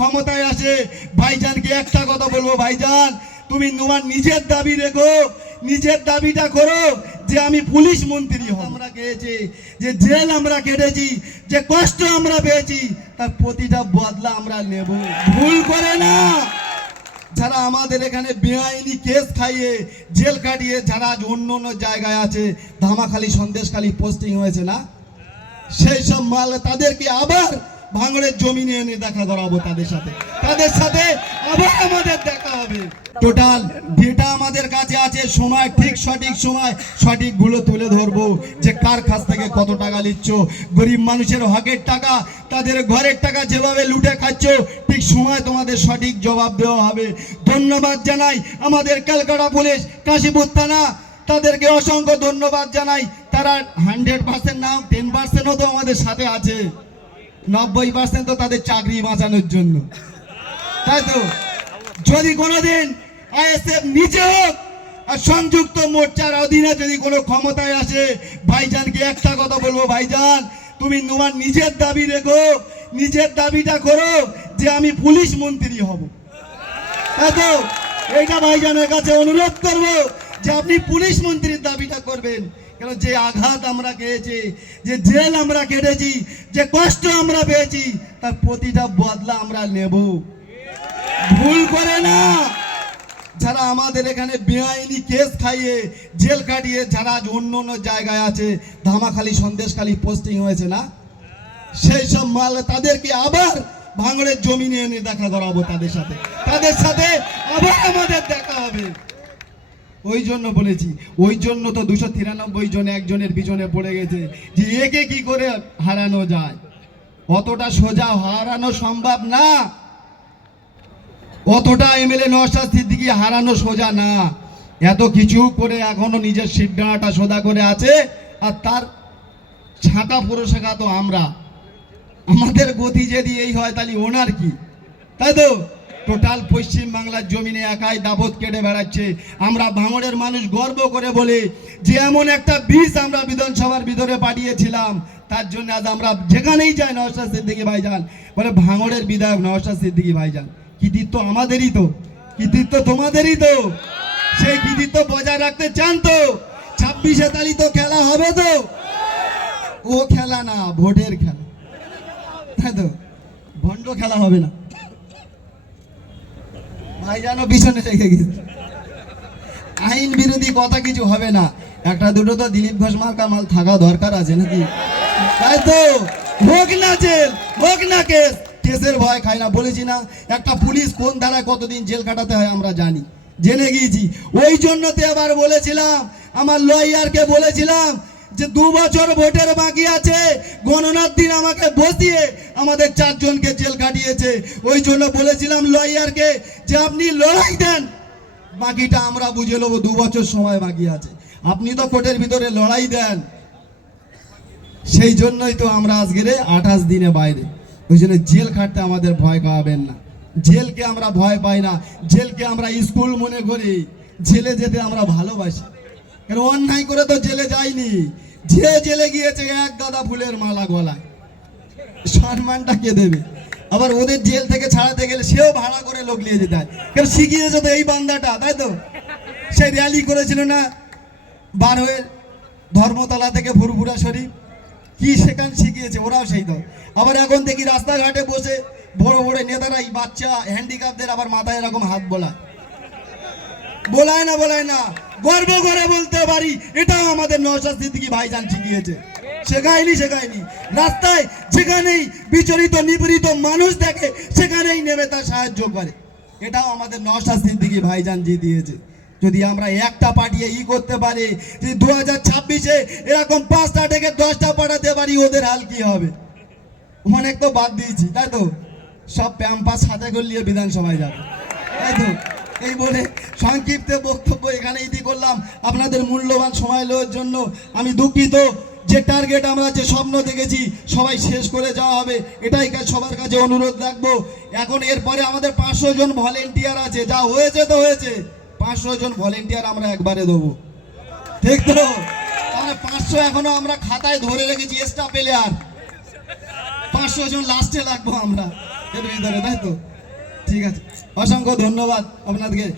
ক্ষমতায় আসে ভাইজানকে একটা কথা বলব ভাইজান তুমি তোমার নিজের দাবি রেখো নিজের দাবিটা করো যে আমি পুলিশ মন্ত্রী আমরা খেয়েছি যে জেল আমরা কেটেছি যে কষ্ট আমরা পেয়েছি তার প্রতিটা বদলা আমরা নেব। ভুল করে না। যারা আমাদের এখানে বেআইনি কেস খাইয়ে জেল কাটিয়ে যারা আজ অন্য অন্য জায়গায় আছে ধামাখালি সন্দেশখালি পোস্টিং হয়েছে না? সেই সব মাল তাদেরকে আবার ভাঙড়ের জমিনে এনে দেখা করাবো তাদের সাথে। তাদের সাথে আবার আমাদের দেখা হবে। টোটাল ডেটা আমাদের কাছে আছে, সময় ঠিক সঠিক সময়। সঠিকগুলো তুলে ধরবো যে কার কাছ থেকে কত টাকা নিচ্ছ। গরিব মানুষের হকের টাকা, তাদের ঘরের টাকা যেভাবে লুটে খাচ্ছ, ঠিক সময় তোমাদের সঠিক জবাব দেওয়া হবে। ধন্যবাদ জানাই আমাদের ক্যালকাটা পুলিশ, কাশীপুর থানা। তাদেরকে অসংখ্য ধন্যবাদ জানাই। তারা হান্ড্রেড পার্সেন্ট না টেন পার্সেন্টও তো আমাদের সাথে আছে। নব্বই পার্সেন্ট তো তাদের চাকরি বাঁচানোর জন্য। তাই তো? যদি কোনোদিন আইএসএফ নিচে হোক, আর সংযুক্ত মোর্চার অধীনে যদি কোনো ক্ষমতায় আসে, ভাইজানকে একটা কথা বলব, ভাইজান, তুমি তোমার নিজের দাবি রেখো, নিজের দাবিটা করো যে আমি পুলিশ মন্ত্রী হব। তাই তো? এইটা ভাইজানের কাছে অনুরোধ করব যে আপনি পুলিশ মন্ত্রীর দাবিটা করবেন। কেন যে আঘাত আমরা খেয়েছি, যে জেল আমরা কেটেছি, যে কষ্ট আমরা পেয়েছি, তার প্রতিটা বদলা আমরা নেব। ভুল করে না। যারা আমাদের এখানে বেআইনি কেস খাইয়ে জেল কাটিয়ে, যারা অন্য অন্য জায়গায় আছে, ধামাখালি, সন্দেশখালি পোস্টিং হয়েছে না? সেই সব মাল তাদেরকে আবার ভাঙড়ের জমিনে এনে দেখা করাবো তাদের সাথে। তাদের সাথে আবার আমাদের দেখা হবে। ওই জন্য বলেছি, ওই জন্য তো দুশো তিরানব্বই জন একজনের পিছনে পড়ে গেছে যে একে কি করে হারানো যায়? অতটা সোজা হারানো সম্ভব না। অতটা এমএলএ নওশাদ সিদ্দিকি হারানো সোজা না। এত কিছু করে এখনও নিজের সিদ্ধাটা সোজা করে আছে, আর তার ছাঁকা পুরোশাখা তো আমরা। আমাদের গতি যদি এই হয়, তাহলে ওনার কি? তাই তো? টোটাল পশ্চিম বাংলার জমিনে একাই দাবত কেটে বেড়াচ্ছে। আমরা ভাঙড়ের মানুষ গর্ব করে বলে যে, এমন একটা বীজ আমরা বিধানসভার ভিতরে পাঠিয়েছিলাম। তার জন্য আজ আমরা যেখানেই যাই নওশাদ সিদ্দিকি ভাইজান। বলে ভাঙড়ের বিধায়ক নওশাদ সিদ্দিকি ভাইজান। কৃতিত্ব আমাদেরই তো? কৃতিত্ব তোমাদেরই তো? সেই কৃতিত্ব বজায় রাখতে চান তো? ছাব্বিশে তারিখ তো খেলা হবে তো? ও খেলা না, ভোটের খেলা। তাই তো? ভণ্ড খেলা হবে না। ভাইজানও পিছনে রেখে গেছে। আইন বিরোধী কথা কিছু হবে না। একটা দুটো তো দিলীপ ঘোষ মার্কা থাকা দরকার আছে নাকি? তাই তো, হোক না জেল, হোক না কেস, কেসের ভয় খায় না, বলেছি না, একটা পুলিশ কোন ধারায় কতদিন জেল কাটাতে হয় আমরা জানি। জেনে গিয়েছি। ওই জন্য তো এবার বলেছিলাম, আমার লয়ারকে বলেছিলাম যে দু বছর ভোটের বাকি আছে, গণনার দিন আমাকে বসিয়ে আমাদের চারজনকে জেল কাটিয়েছে। ওই জন্য বলেছিলাম লয়ারকে যে আপনি লড়াই দেন, বাকিটা আমরা বুঝে নেব, দু বছর সময় বাকি আছে। আপনি তো কোর্টের ভিতরে লড়াই দেন। সেই জন্যই তো আমরা আজকের আঠাশ দিনে বাইরে। ওই জন্য জেল খাটতে আমাদের ভয় খাওয়াবেন না। জেলকে আমরা ভয় পাই না। জেলকে আমরা স্কুল মনে করি। জেলে যেতে আমরা ভালোবাসি। কারণ অন্যায় করে তো জেলে যাইনি। যে জেলে গিয়েছে, এক গাদা ফুলের মালা গলায়। সম্মানটা কে দেবে? আবার ওদের জেল থেকে ছাড়াতে গেলে সেও ভাড়া করে লোক নিয়ে যেতে হয়। কেন শিখিয়েছে তো এই বান্দাটা, তাই তো? সে র্যালি করেছিল না বার হয়ে ধর্মতলা থেকে ফুরফুরা শরীফ? কি সেখান শিখিয়েছে? ওরাও সেই দল। আবার এখন দেখি রাস্তাঘাটে বসে বড় বড় নেতারা এই বাচ্চা হ্যান্ডিক্যাপদের আবার মাথায় এরকম হাত বোলায়। বলায় না বলায় না। গর্ব করে বলতে পারি, এটাও আমাদের নওশাদ সিদ্দিকি ভাইজান শিখিয়েছে। শেখায়নি শেখায়নি রাস্তায় যেখানেই বিচলিত, নিপীড়িত মানুষ দেখে, সেখানেই নেমে তার সাহায্য করে। এটাও আমাদের নওশাদ সিদ্দিকি ভাইজান জি দিয়েছে। যদি আমরা একটা পাঠিয়ে ই করতে পারি যে দু হাজার ছাব্বিশে এরকম পাঁচটা থেকে দশটা পাঠাতে পারি, ওদের হাল কি হবে? অনেক তো বাদ দিয়েছি, তাই তো? সব প্যাম্পাস হাতে করলিয়ে বিধানসভায় যাবে। তাই তো? এই বলে সংক্ষিপ্ত বক্তব্য এখানে ইতি করলাম। আপনাদের মূল্যবান সময় লওয়ার জন্য আমি দুঃখিত। যে টার্গেট আমরা, যে স্বপ্ন দেখেছি, সবাই শেষ করে যাওয়া হবে। এটাই সবার কাছে অনুরোধ রাখব। এখন এরপরে আমাদের পাঁচশো জন ভলেন্টিয়ার আছে। যা হয়েছে তো হয়েছে। পাঁচশো জন ভলেন্টিয়ার আমরা একবারে দেবো। ঠিক তো? তাহলে পাঁচশো এখনও আমরা খাতায় ধরে রেখেছি এক্সট্রা পেলে আর পাঁচশো জন লাস্টে লাগবো আমরা। তাই তো? ঠিক আছে। অসংখ্য ধন্যবাদ আপনাদেরকে।